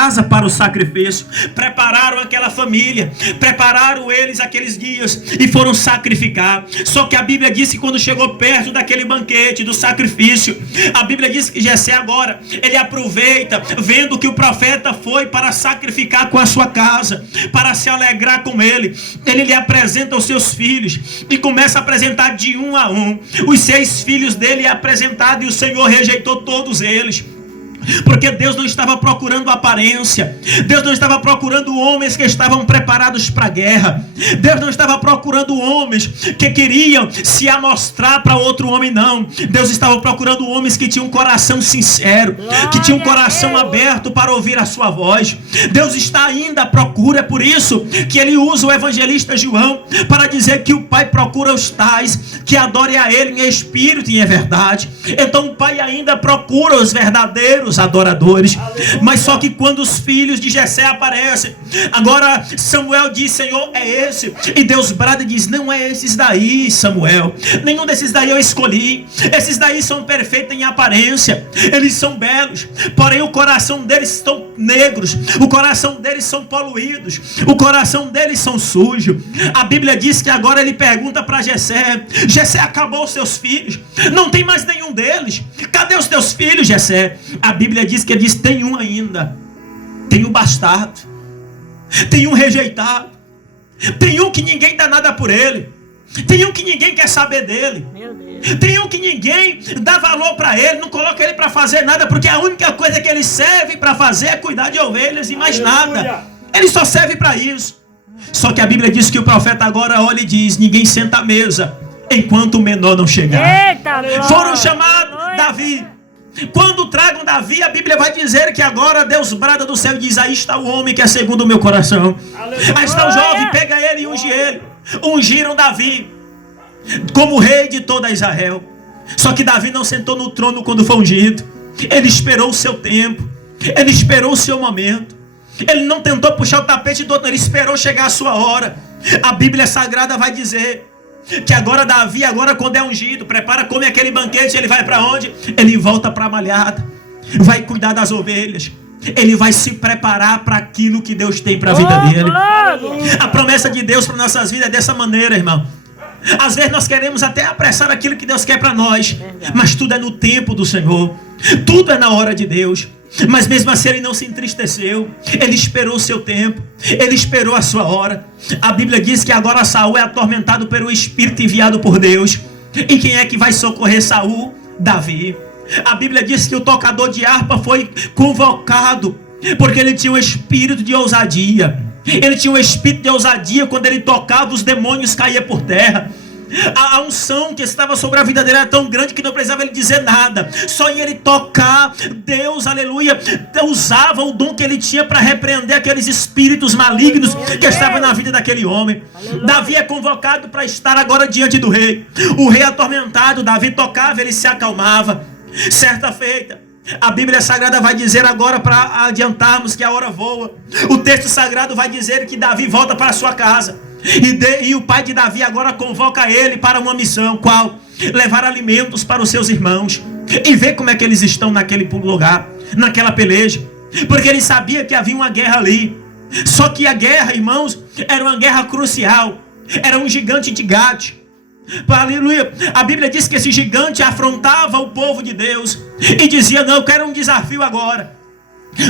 casa para o sacrifício. Prepararam aquela família, prepararam eles aqueles dias e foram sacrificar. Só que a Bíblia diz que quando chegou perto daquele banquete, do sacrifício, a Bíblia diz que Jessé agora, ele aproveita, vendo que o profeta foi para sacrificar com a sua casa, para se alegrar com ele. Ele lhe apresenta os seus filhos e começa a apresentar de um a um. Os 6 filhos dele é apresentado e o Senhor rejeitou todos eles. Porque Deus não estava procurando aparência. Deus não estava procurando homens que estavam preparados para a guerra. Deus não estava procurando homens que queriam se amostrar para outro homem, não. Deus estava procurando homens que tinham um coração sincero, que tinham um coração aberto para ouvir a sua voz. Deus está ainda à procura. É por isso que ele usa o evangelista João para dizer que o Pai procura os tais que adorem a ele em espírito e em verdade. Então o Pai ainda procura os verdadeiros adoradores. Mas só que quando os filhos de Jessé aparecem, agora Samuel diz: Senhor, é esse. E Deus brada e diz: não é esses daí, Samuel. Nenhum desses daí eu escolhi. Esses daí são perfeitos em aparência, eles são belos, porém o coração deles estão negros, o coração deles são poluídos, o coração deles são sujos. A Bíblia diz que agora ele pergunta para Jessé: Jessé, acabou os seus filhos? Não tem mais nenhum deles? Cadê os teus filhos, Jessé? A Bíblia diz que ele diz: tem um ainda, tem um bastardo, tem um rejeitado, tem um que ninguém dá nada por ele, tem um que ninguém quer saber dele, tem um que ninguém dá valor para ele, não coloca ele para fazer nada, porque a única coisa que ele serve para fazer é cuidar de ovelhas e mais nada. Ele só serve para isso. Só que a Bíblia diz que o profeta agora olha e diz: ninguém senta à mesa enquanto o menor não chegar. Eita, foram chamados Davi. Quando tragam Davi, a Bíblia vai dizer que agora Deus brada do céu e diz: aí está o homem que é segundo o meu coração. Aí está o jovem, pega ele e unge ele. Ungiram Davi como rei de toda Israel. Só que Davi não sentou no trono quando foi ungido. Ele esperou o seu tempo, ele esperou o seu momento. Ele não tentou puxar o tapete do outro, ele esperou chegar a sua hora. A Bíblia Sagrada vai dizer que agora Davi, agora quando é ungido, prepara, come aquele banquete, ele vai para onde? Ele volta para a malhada, vai cuidar das ovelhas, ele vai se preparar para aquilo que Deus tem para a vida dele. A promessa de Deus para nossas vidas é dessa maneira, irmão. Às vezes nós queremos até apressar aquilo que Deus quer para nós, mas tudo é no tempo do Senhor, tudo é na hora de Deus. Mas mesmo assim ele não se entristeceu. Ele esperou o seu tempo, ele esperou a sua hora. A Bíblia diz que agora Saul é atormentado pelo Espírito enviado por Deus. E quem é que vai socorrer Saul? Davi. A Bíblia diz que o tocador de harpa foi convocado porque ele tinha um espírito de ousadia. Ele tinha um espírito de ousadia. Quando ele tocava, os demônios caíam por terra. A unção que estava sobre a vida dele era tão grande que não precisava ele dizer nada. Só em ele tocar, Deus, aleluia, usava o dom que ele tinha para repreender aqueles espíritos malignos que estavam na vida daquele homem. Davi é convocado para estar agora diante do rei. O rei atormentado, Davi tocava, ele se acalmava. Certa feita, a Bíblia Sagrada vai dizer agora, para adiantarmos que a hora voa, o texto sagrado vai dizer que Davi volta para a sua casa. E o pai de Davi agora convoca ele para uma missão. Qual? Levar alimentos para os seus irmãos e ver como é que eles estão naquele lugar, naquela peleja. Porque ele sabia que havia uma guerra ali. Só que a guerra, irmãos, era uma guerra crucial. Era um gigante de Gade. Aleluia. A Bíblia diz que esse gigante afrontava o povo de Deus e dizia: não, eu quero um desafio agora.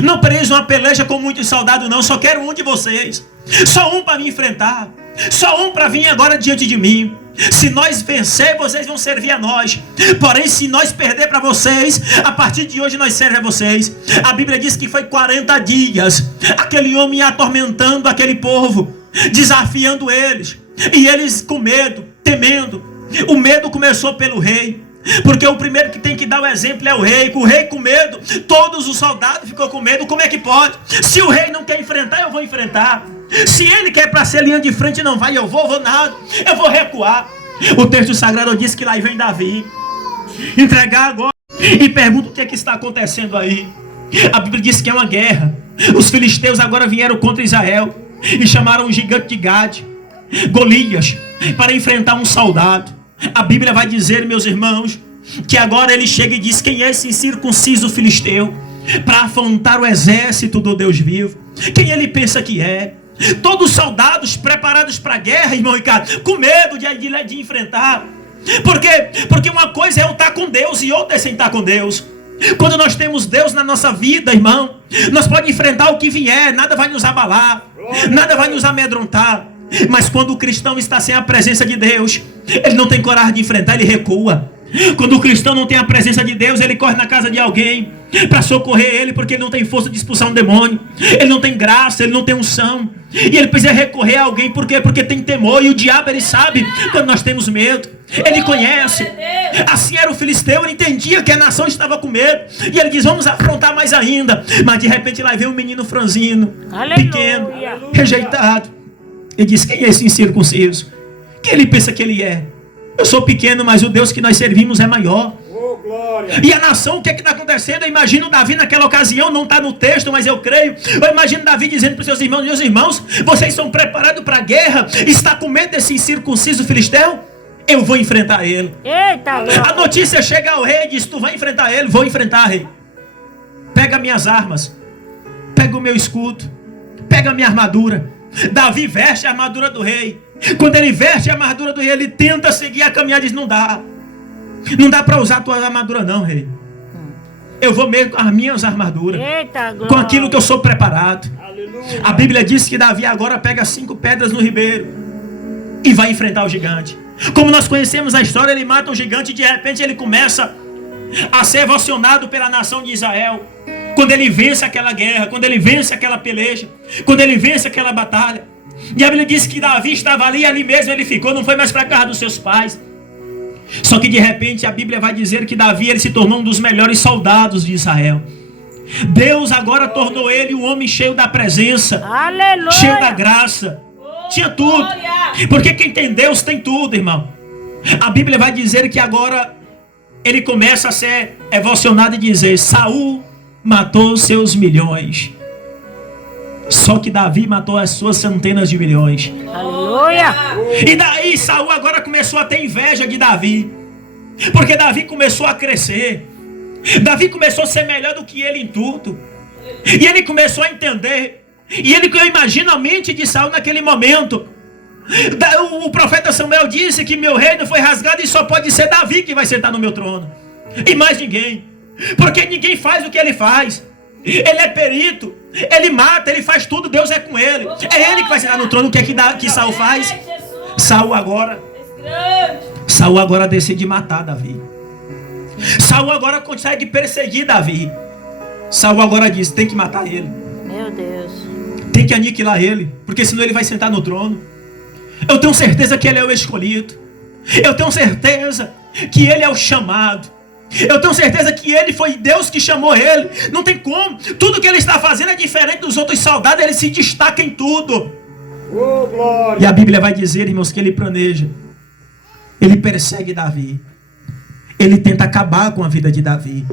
Não preso uma peleja com muitos soldados, não. Só quero um de vocês. Só um para me enfrentar. Só um para vir agora diante de mim. Se nós vencer, vocês vão servir a nós. Porém, se nós perder para vocês, a partir de hoje nós servemos a vocês. A Bíblia diz que foi 40 dias aquele homem atormentando aquele povo, desafiando eles. E eles com medo, temendo. O medo começou pelo rei, porque o primeiro que tem que dar o exemplo é o rei. O rei com medo, todos os soldados ficou com medo. Como é que pode? Se o rei não quer enfrentar, eu vou enfrentar. Se ele quer para ser linha de frente, não vai, eu vou nada, eu vou recuar. O texto sagrado diz que lá vem Davi entregar agora e pergunta o que é que está acontecendo aí. A Bíblia diz que é uma guerra. Os filisteus agora vieram contra Israel e chamaram o gigante de Gade, Golias, para enfrentar um soldado. A Bíblia vai dizer, meus irmãos, que agora ele chega e diz: quem é esse incircunciso filisteu? para afrontar o exército do Deus vivo. Quem ele pensa que é? Todos soldados preparados para a guerra, irmão Ricardo, com medo de enfrentar. Por quê? Porque uma coisa é eu estar com Deus e outra é sem estar com Deus. Quando nós temos Deus na nossa vida, irmão, nós podemos enfrentar o que vier, nada vai nos abalar, nada vai nos amedrontar. Mas quando o cristão está sem a presença de Deus, ele não tem coragem de enfrentar, ele recua. Quando o cristão não tem a presença de Deus, ele corre na casa de alguém para socorrer ele, porque ele não tem força de expulsar um demônio, ele não tem graça, ele não tem unção, e ele precisa recorrer a alguém. Por quê? Porque tem temor, e o diabo, ele sabe quando nós temos medo, ele conhece. Assim era o filisteu, ele entendia que a nação estava com medo, e ele diz: vamos afrontar mais ainda. Mas de repente lá vem um menino franzino, pequeno, rejeitado, e diz: quem é esse incircunciso? Quem ele pensa que ele é? Eu sou pequeno, mas o Deus que nós servimos é maior. E a nação, o que está acontecendo? Eu imagino Davi naquela ocasião, não está no texto, mas eu creio. Eu imagino Davi dizendo para os seus irmãos: meus irmãos, vocês são preparados para a guerra? Está com medo desse incircunciso filisteu? Eu vou enfrentar ele. Eita, a notícia chega ao rei e diz: tu vai enfrentar ele? Vou enfrentar, rei. Pega minhas armas, pega o meu escudo, pega a minha armadura. Davi veste a armadura do rei. Quando ele veste a armadura do rei, ele tenta seguir a caminhada e diz: não dá para usar a tua armadura não, rei. Eu vou mesmo com as minhas armaduras. Eita, com aquilo que eu sou preparado. Aleluia. A Bíblia diz que Davi agora pega 5 pedras no ribeiro e vai enfrentar o gigante. Como nós conhecemos a história, ele mata um gigante e de repente ele começa a ser ovacionado pela nação de Israel. Quando ele vence aquela guerra, quando ele vence aquela peleja, quando ele vence aquela batalha. E a Bíblia diz que Davi estava ali mesmo ele ficou, não foi mais para a casa dos seus pais. Só que de repente a Bíblia vai dizer que Davi, ele se tornou um dos melhores soldados de Israel. Deus agora tornou ele um homem cheio da presença, aleluia, cheio da graça. Tinha tudo, porque quem tem Deus tem tudo, irmão. A Bíblia vai dizer que agora ele começa a ser evocionado e dizer: Saul matou seus milhões, só que Davi matou as suas centenas de milhões. Aleluia! E daí Saul agora começou a ter inveja de Davi, porque Davi começou a crescer, Davi começou a ser melhor do que ele em tudo, e ele começou a entender. E eu imagino a mente de Saul naquele momento. O profeta Samuel disse que meu reino foi rasgado e só pode ser Davi que vai sentar no meu trono, e mais ninguém, porque ninguém faz o que ele faz. Ele é perito, ele mata, ele faz tudo, Deus é com ele. É ele que vai sentar no trono. O que é que Saul faz? Saul agora decide matar Davi. Saul agora consegue perseguir Davi. Saul agora diz: tem que matar ele. Meu Deus. Tem que aniquilar ele, porque senão ele vai sentar no trono. Eu tenho certeza que ele é o escolhido. Eu tenho certeza que ele é o chamado. Eu tenho certeza que ele foi Deus que chamou ele. Não tem como. Tudo que ele está fazendo é diferente dos outros soldados. Ele se destaca em tudo. Oh, glória. E a Bíblia vai dizer, irmãos, que ele planeja. Ele persegue Davi. Ele tenta acabar com a vida de Davi.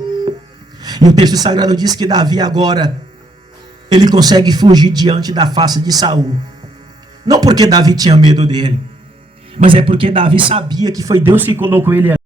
E o texto sagrado diz que Davi agora, ele consegue fugir diante da face de Saul. Não porque Davi tinha medo dele, mas é porque Davi sabia que foi Deus que colocou ele ali.